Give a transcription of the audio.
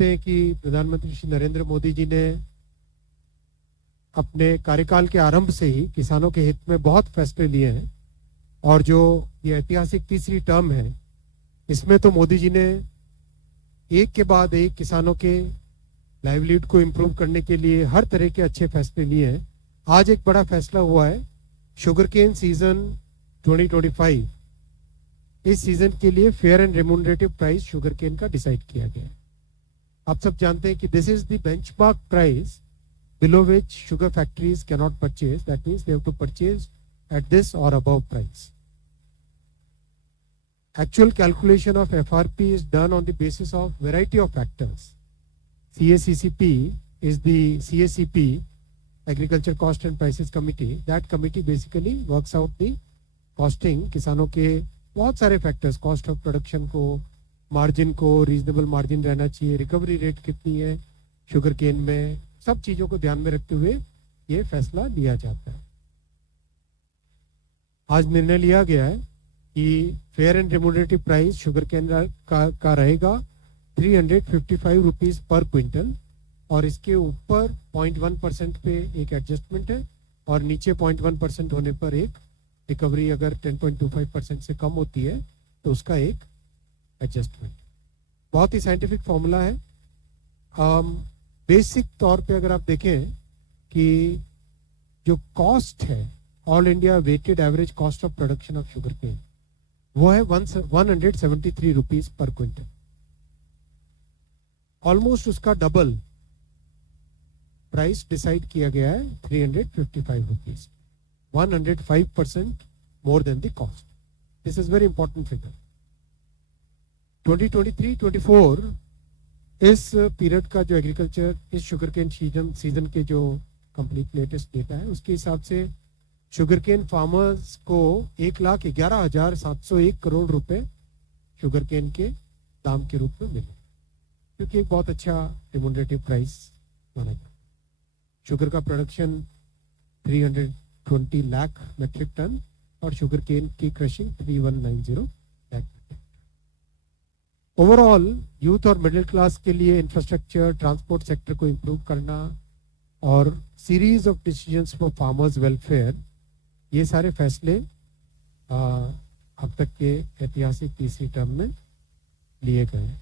हैं कि प्रधानमंत्री श्री नरेंद्र मोदी जी ने अपने कार्यकाल के आरंभ से ही किसानों के हित में बहुत फैसले लिए हैं और जो ये ऐतिहासिक तीसरी टर्म है इसमें तो मोदी जी ने एक के बाद एक किसानों के लाइवलीहुड को इम्प्रूव करने के लिए हर तरह के अच्छे फैसले लिए हैं। आज एक बड़ा फैसला हुआ है, शुगर केन सीजन 2025 इस सीजन के लिए fair and remunerative price sugarcane का डिसाइड किया गया है। आप सब जानते हैं कि this is the benchmark price below which sugar factories cannot purchase. That means they have to purchase at this or above price. Actual calculation of FRP is done on the basis of variety of factors. CACCP is the CACP, Agriculture Cost and Prices Committee. That committee basically works out the costing. किसानों के बहुत सारे factors, cost of production को, margin को, reasonable margin रहना चाहिए, recovery rate कितनी है sugar cane में, सब चीजों को ध्यान में रखते हुए ये फैसला लिया जाता है। आज निर्णय लिया गया है कि fair and remunerative price sugarcane का रहेगा 355 रुपीज पर क्विंटल और इसके ऊपर 0.1% पे एक एडजस्टमेंट है और नीचे 0.1% होने पर एक रिकवरी अगर 10.25% से कम होती है तो उसका एक एडजस्टमेंट। बहुत ही साइंटिफिक फॉर्मूला है। बेसिक तौर पे अगर आप देखें कि जो कॉस्ट है all India weighted average cost of production of sugarcane वो है 173 रुपीज पर क्विंटल, ऑलमोस्ट उसका डबल प्राइस डिसाइड किया गया है 355 rupees, 105% more than the cost. This is very important figure. 2023-24 इस पीरियड का जो एग्रीकल्चर इस शुगर केन सीजन के जो कंप्लीट लेटेस्ट डेटा है उसके हिसाब से शुगर केन फार्मर्स को 1,11,701 करोड़ रुपए शुगर केन के दाम के रूप में मिले, क्योंकि एक बहुत अच्छा रिम्यूनरेटिव प्राइस माना गया। शुगर का प्रोडक्शन 320 लाख मेट्रिक टन और शुगर केन की क्रशिंग 3190 लाख। ओवरऑल यूथ और मिडिल क्लास के लिए इंफ्रास्ट्रक्चर, ट्रांसपोर्ट सेक्टर को इम्प्रूव करना और series of decisions for farmers welfare, ये सारे फैसले अब तक के ऐतिहासिक तीसरी टर्म में लिए गए हैं।